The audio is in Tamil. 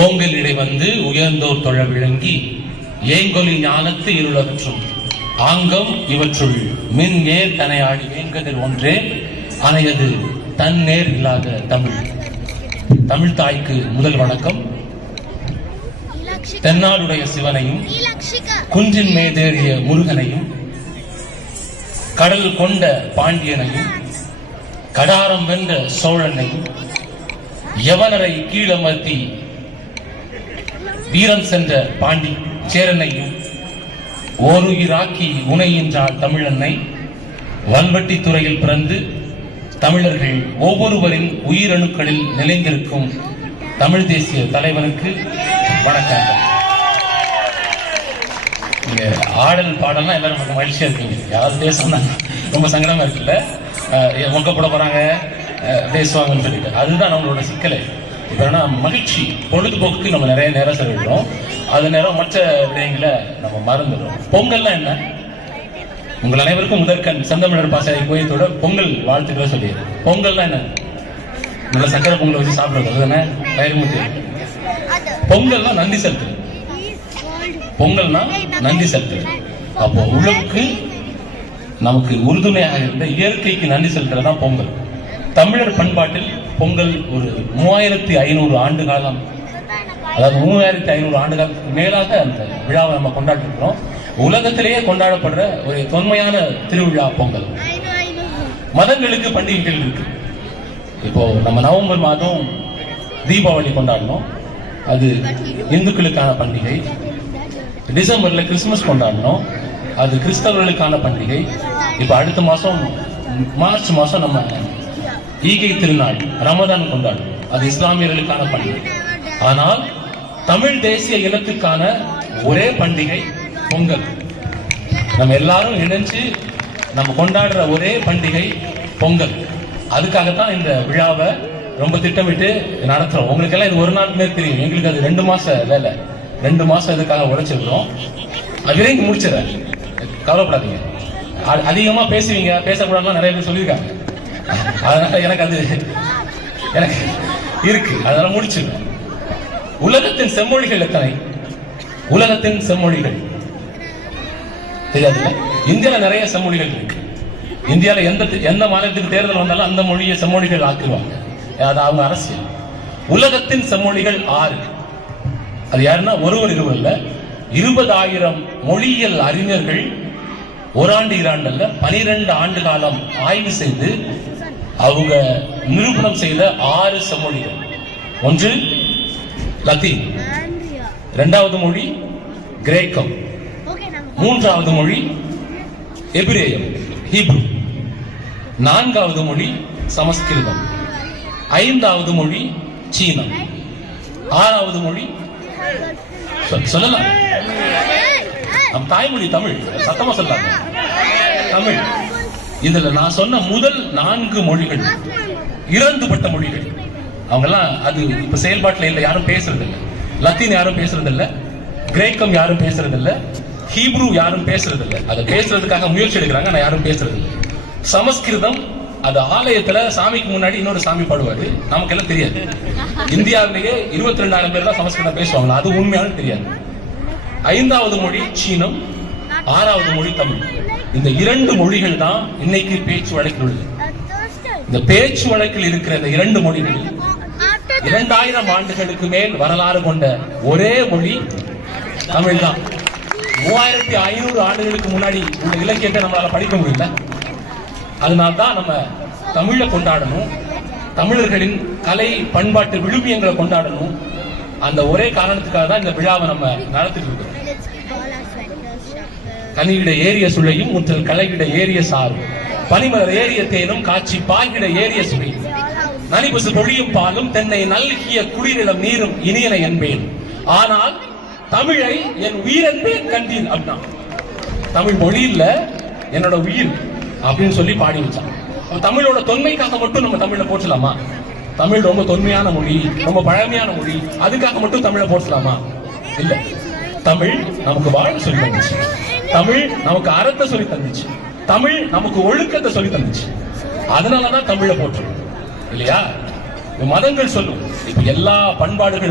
ஓங்கலிடை வந்து உயர்ந்தோர் தொழ விளங்கி ஏங்கொலி ஞானத்து இருளற்றும் ஆங்கம் இவற்றுள் மின் நேர் தனையாடி வேங்கதிர் ஒன்றே அணையது தன் நேர் இல்லாத தமிழ். தமிழ் தாய்க்கு முதல் வணக்கம். தென்னாடுடைய சிவனையும் குன்றின் மேதேறிய முருகனையும் கடல் கொண்ட பாண்டியனையும் கடாரம் வென்ற சோழனையும் யவனரை கீழமர்த்தி வீரம் சென்ற பாண்டி சேரனையும் ஓருயிராக்கி உணையின்றாள் தமிழன்னை வல்வெட்டி துறையில் பிறந்து தமிழர்கள் ஒவ்வொருவரின் உயிரணுக்களில் நிலைந்திருக்கும் தமிழ் தேசிய தலைவனுக்கு வணக்கம். நீங்க ஆடல் பாடலாம் எல்லாரும் கொஞ்சம் மகிழ்ச்சியா இருக்கீங்க. யாராவது பேசணும்னா ரொம்ப சங்கடமா இருக்குல்ல, மொக்க போட போறாங்க பேசுவாங்கன்னு சொல்லிட்டு. அதுதான் நம்மளோட சிக்கலை. இப்போ என்ன மகிழ்ச்சி பொழுதுபோக்குக்கு நம்ம நிறைய நேரம் செலவிடுறோம். அது நேரம் மற்ற விடயங்களை நம்ம மறந்துடுறோம். பொங்கல்லாம் என்ன? உங்கள் அனைவருக்கும் முதற்கண் செந்தமிழர் பாசறை கோயத்தோட பொங்கல் வாழ்த்துக்களை சொல்லிடுறேன். பொங்கல்னா என்ன? நல்ல சக்கரை பொங்கலை வச்சு சாப்பிடுறது அதுதானே தயிர்முத்தி. பொங்கல்னா நன்றி செலுத்துறது. பொங்கல்னா நன்றி செலுத்துறது. அப்போ உழவுக்கு நமக்கு உறுதுணையாக இருந்த இயற்கைக்கு நன்றி செலுத்துறதுதான் பொங்கல். தமிழர் பண்பாட்டில் பொங்கல் ஒரு 3500 ஆண்டு காலம், அதாவது 3500 ஆண்டு காலத்துக்கு மேலாக அந்த விழாவை நம்ம கொண்டாடிருக்கிறோம். உலகத்திலேயே கொண்டாடப்படுற ஒரு தொன்மையான திருவிழா பொங்கல். மதங்களுக்கு பண்டிகைகள் இருக்கு. இப்போ நம்ம நவம்பர் மாதம் தீபாவளி கொண்டாடணும், அது இந்துக்களுக்கான பண்டிகை. டிசம்பர்ல கிறிஸ்துமஸ் கொண்டாடணும், அது கிறிஸ்தவர்களுக்கான பண்டிகை. இப்ப அடுத்த மாசம் மார்ச் மாசம் நம்ம ஈகை திருநாள் ரமதான் கொண்டாடும், அது இஸ்லாமியர்களுக்கான பண்டிகை. ஆனால் தமிழ் தேசிய இனத்துக்கான ஒரே பண்டிகை பொங்கல். நம்ம எல்லாரும் இணைஞ்சு நம்ம கொண்டாடுற ஒரே பண்டிகை பொங்கல். அதுக்காகத்தான் இந்த விழாவை ரொம்ப திட்டமிட்டு நடத்துறோம். உங்களுக்கு எல்லாம் இது ஒரு நாள் மேல் தெரியும், எங்களுக்கு அது 2 மாச வேலை. 2 மாசம் இதுக்காக உழைச்சிருக்கிறோம். அது விரைந்து முடிச்சிடறேன், கவலைப்படாதீங்க. அதிகமா பேசுவீங்க, பேசக்கூடாதுலாம் நிறைய பேர் சொல்லியிருக்காங்க. அதனால எனக்கு அது எனக்கு இருக்கு, அதனால முடிச்சிருக்கேன். உலகத்தின் செம்மொழிகள் எத்தனை? உலகத்தின் செம்மொழிகள் தெரியாதுல்ல? இந்தியால நிறைய செம்மொழிகள் இருக்கு. இந்தியால எந்த மாநிலத்துக்கு தேர்தல் வந்தாலும் அந்த மொழியை செம்மொழிகள் ஆக்கிடுவாங்க, அது அவங்க அரசியல். உலகத்தின் செம்மொழிகள் 6. அது யாருன்னா ஒருவர் இருவர் இல்ல, 20,000 மொழியியல் அறிஞர்கள் ஓராண்டு 2 அல்ல 12 ஆண்டு காலம் ஆய்வு செய்து அவங்க நிரூபணம் செய்த 6 செம்மொழிகள். ஒன்று லத்தீன், 2வது மொழி கிரேக்கம், 3வது மொழி எபிரேயம் ஹீப்ரு, 4வது மொழி சமஸ்கிருதம், 5வது மொழி சீனம், 6வது மொழி சொல்லலாம் நம் தாய்மொழி தமிழ். சத்தமா சொல்லாங்க தமிழ். இதுல நான் சொன்ன முதல் 4 மொழிகள் இறந்துபட்ட மொழிகள். அவங்க எல்லாம் அது இப்ப செயல்பாட்டில் இல்லை, யாரும் பேசுறது இல்லை. லத்தீன் யாரும் பேசுறது இல்லை, கிரேக்கம் யாரும் பேசுறது இல்லை, ஹீப்ரு யாரும் பேசுறது இல்லை. அதை பேசுறதுக்காக முயற்சி எடுக்கிறாங்க, நான் யாரும் பேசுறது இல்லை. சமஸ்கிருதம் அது ஆலயத்துல சாமிக்கு முன்னாடி இன்னொரு சாமி பாடுவாரு, நமக்கு எல்லாம் தெரியாது. இந்தியாவிலேயே 22,000 பேர் தான் சமஸ்கிருதம் பேசுவாங்க, அது உண்மையானு தெரியாது. 5வது மொழி சீனம், 6வது மொழி தமிழ். இந்த 2 மொழிகள் தான் இன்னைக்கு பேச்சு வழக்கில் உள்ளது. இந்த பேச்சு வழக்கில் இருக்கிற இந்த 2 மொழிகள் 2000 ஆண்டுகளுக்கு மேல் வரலாறு கொண்ட ஒரே மொழி தமிழ் தான். 3500 ஆண்டுகளுக்கு முன்னாடி உள்ள இலக்கியத்தை நம்மளால படிக்க முடியல. அதனால்தான் நம்ம தமிழை கொண்டாடணும், தமிழர்களின் கலை பண்பாட்டு விழுமியங்களை கொண்டாடணும். அந்த ஒரே காரணத்துக்காக தான் இந்த விழாவை நம்ம நடத்திட்டு இருக்கோம். கனியிட ஏறிய சுளையும் முற்றல் கலையிட ஏறிய சாரும் பனிமலர் ஏறிய தேனும் காட்சி பாய்கிட ஏறிய சுவையும் நனிபசு பொழியும் பாலும் தென்னை நல்கிய குடிநிலம் நீரும் இனியன என்பேன். ஆனால் தமிழை என் உயிரென்பேன் கண்டீன் அப்படின்னா, தமிழ் மொழியில என்னோட உயிர் அப்படின்னு சொல்லி பாடி வச்சான். தமிழோட தொன்மைக்காக மட்டும் நம்ம தமிழை போற்றலாமா? தமிழ் ரொம்ப தொன்மையான மொழி, ரொம்ப பழமையான மொழி, அதுக்காக மட்டும் தமிழை போற்றலாமா? இல்ல. தமிழ் நமக்கு வாழ சொல்லி தந்துச்சு, தமிழ் நமக்கு அறத்தை சொல்லி தந்துச்சு, தமிழ் நமக்கு ஒழுக்கத்தை சொல்லி தந்துச்சு. அதனாலதான் தமிழை போற்றோம் இல்லையா? மதங்கள் சொல்லும், இப்ப எல்லா பண்பாடுகளும்